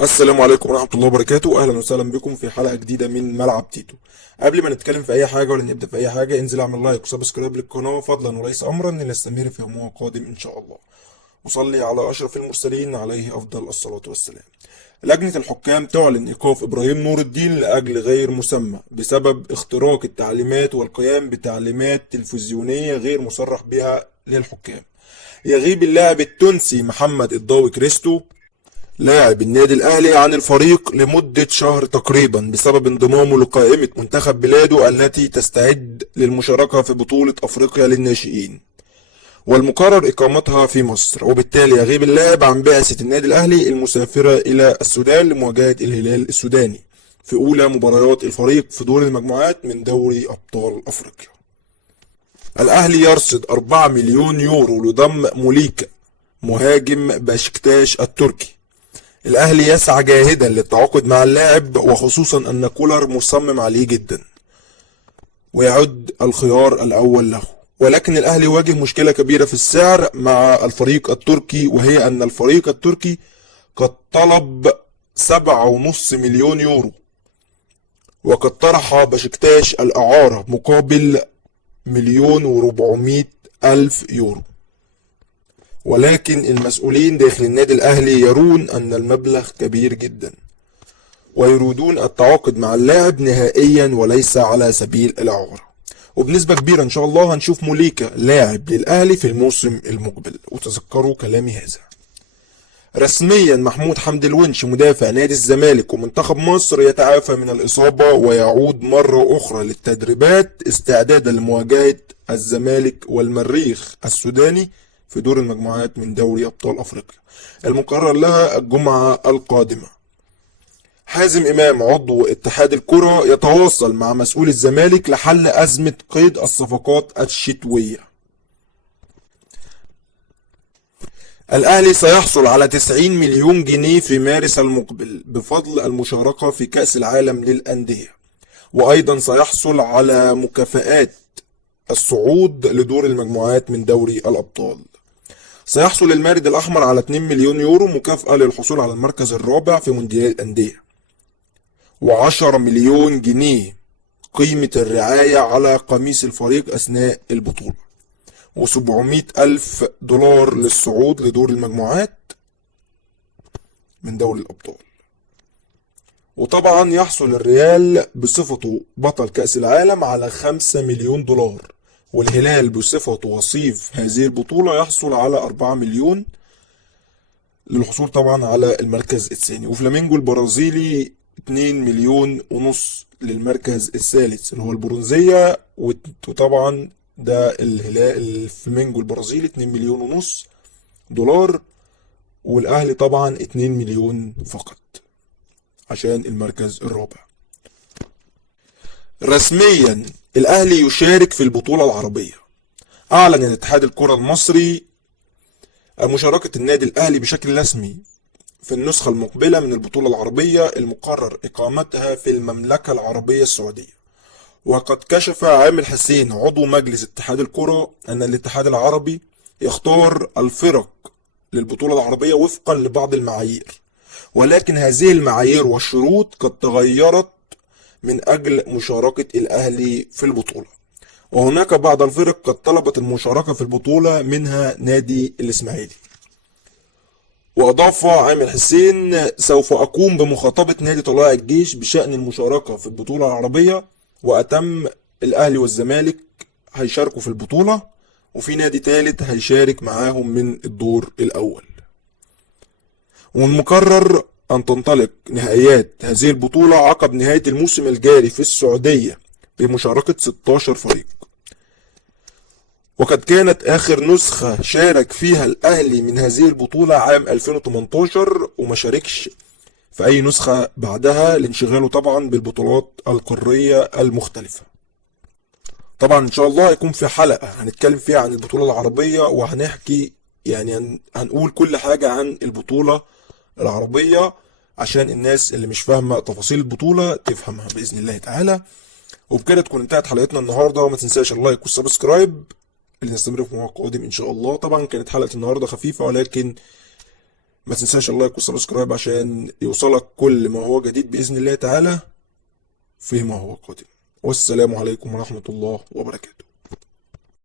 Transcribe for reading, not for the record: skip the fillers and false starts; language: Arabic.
السلام عليكم ورحمة الله وبركاته. أهلا وسهلا بكم في حلقة جديدة من ملعب تيتو. قبل ما نتكلم في أي حاجة ولا نبدأ في أي حاجة، انزل اعمل لايك وسبسكرايب للقناة فضلا وليس أمرا لنستمر في يومها قادم إن شاء الله. وصلي على أشرف المرسلين عليه أفضل الصلاة والسلام. لجنة الحكام تعلن إيقاف إبراهيم نور الدين لأجل غير مسمى بسبب اختراق التعليمات والقيام بتعليمات تلفزيونية غير مصرح بها للحكام. يغيب اللاعب التونسي محمد الضاوي كريستو لاعب النادي الأهلي عن الفريق لمدة شهر تقريبا بسبب انضمامه لقائمة منتخب بلاده التي تستعد للمشاركة في بطولة أفريقيا للناشئين، والمقرر إقامتها في مصر، وبالتالي يغيب اللاعب عن بعثة النادي الأهلي المسافرة إلى السودان لمواجهة الهلال السوداني في أولى مباريات الفريق في دور المجموعات من دوري أبطال أفريقيا. الأهلي يرصد 4 مليون يورو لضم موليكا مهاجم بشكتاش التركي. الأهلي يسعى جاهدا للتعاقد مع اللاعب، وخصوصا أن كولر مصمم عليه جدا ويعد الخيار الأول له، ولكن الأهلي يواجه مشكلة كبيرة في السعر مع الفريق التركي، وهي أن الفريق التركي قد طلب 7.5 مليون يورو، وقد طرح بشكتاش الإعارة مقابل 1,400,000 يورو، ولكن المسؤولين داخل النادي الأهلي يرون أن المبلغ كبير جدا ويريدون التعاقد مع اللاعب نهائيا وليس على سبيل الإعارة. وبنسبة كبيرة إن شاء الله هنشوف موليكا لاعب للأهلي في الموسم المقبل، وتذكروا كلامي هذا. رسميا محمود حمدي الونش مدافع نادي الزمالك ومنتخب مصر يتعافى من الإصابة ويعود مرة أخرى للتدريبات استعدادا لمواجهة الزمالك والمريخ السوداني في دور المجموعات من دوري أبطال أفريقيا المقرر لها الجمعة القادمة. حازم إمام عضو اتحاد الكرة يتواصل مع مسؤول الزمالك لحل أزمة قيد الصفقات الشتوية. الأهلي سيحصل على 90 مليون جنيه في مارس المقبل بفضل المشاركة في كأس العالم للأندية، وأيضا سيحصل على مكافآت الصعود لدور المجموعات من دوري الأبطال. سيحصل المارد الأحمر على 2 مليون يورو مكافأة للحصول على المركز الرابع في مونديال الأندية، و10 مليون جنيه قيمة الرعاية على قميص الفريق أثناء البطولة، و700,000 دولار للصعود لدور المجموعات من دوري الأبطال. وطبعا يحصل الريال بصفته بطل كأس العالم على 5 مليون دولار، والهلال بصفته وصيف هذه البطولة يحصل على 4 مليون للحصول طبعا على المركز الثاني، وفلامينجو البرازيلي 2 مليون ونص للمركز الثالث اللي هو البرونزية. وطبعا ده الهلال الفلامينجو البرازيلي 2 مليون ونص دولار، والأهلي طبعا 2 مليون فقط عشان المركز الرابع. رسميا الأهلي يشارك في البطولة العربية. أعلن اتحاد الكرة المصري مشاركة النادي الأهلي بشكل رسمي في النسخة المقبلة من البطولة العربية المقرر إقامتها في المملكة العربية السعودية. وقد كشف عامر حسين عضو مجلس اتحاد الكرة أن الاتحاد العربي يختار الفرق للبطولة العربية وفقا لبعض المعايير، ولكن هذه المعايير والشروط قد تغيرت من أجل مشاركة الأهلي في البطولة، وهناك بعض الفرق قد طلبت المشاركة في البطولة منها نادي الإسماعيلي. وأضاف عامر حسين: سوف أقوم بمخاطبة نادي طلائع الجيش بشأن المشاركة في البطولة العربية، وأتم الأهلي والزمالك هيشاركوا في البطولة، وفي نادي تالت هيشارك معاهم من الدور الأول. والمقرر أن تنطلق نهائيات هذه البطولة عقب نهاية الموسم الجاري في السعودية بمشاركة 16 فريق، وقد كانت آخر نسخة شارك فيها الأهلي من هذه البطولة عام 2018، وما شاركش في أي نسخة بعدها لانشغاله طبعا بالبطولات القارية المختلفة. طبعا إن شاء الله هيكون في حلقة هنتكلم فيها عن البطولة العربية، وهنحكي يعني هنقول كل حاجة عن البطولة العربية عشان الناس اللي مش فاهمة تفاصيل البطولة تفهمها بإذن الله تعالى. وبكده تكون انتهت حلقتنا النهاردة، وما تنساش اللايك والسبسكرايب اللي نستمر في مواقع قادم إن شاء الله. طبعا كانت حلقة النهاردة خفيفة، ولكن ما تنساش اللايك والسبسكرايب عشان يوصلك كل ما هو جديد بإذن الله تعالى فيما هو قادم. والسلام عليكم ورحمة الله وبركاته.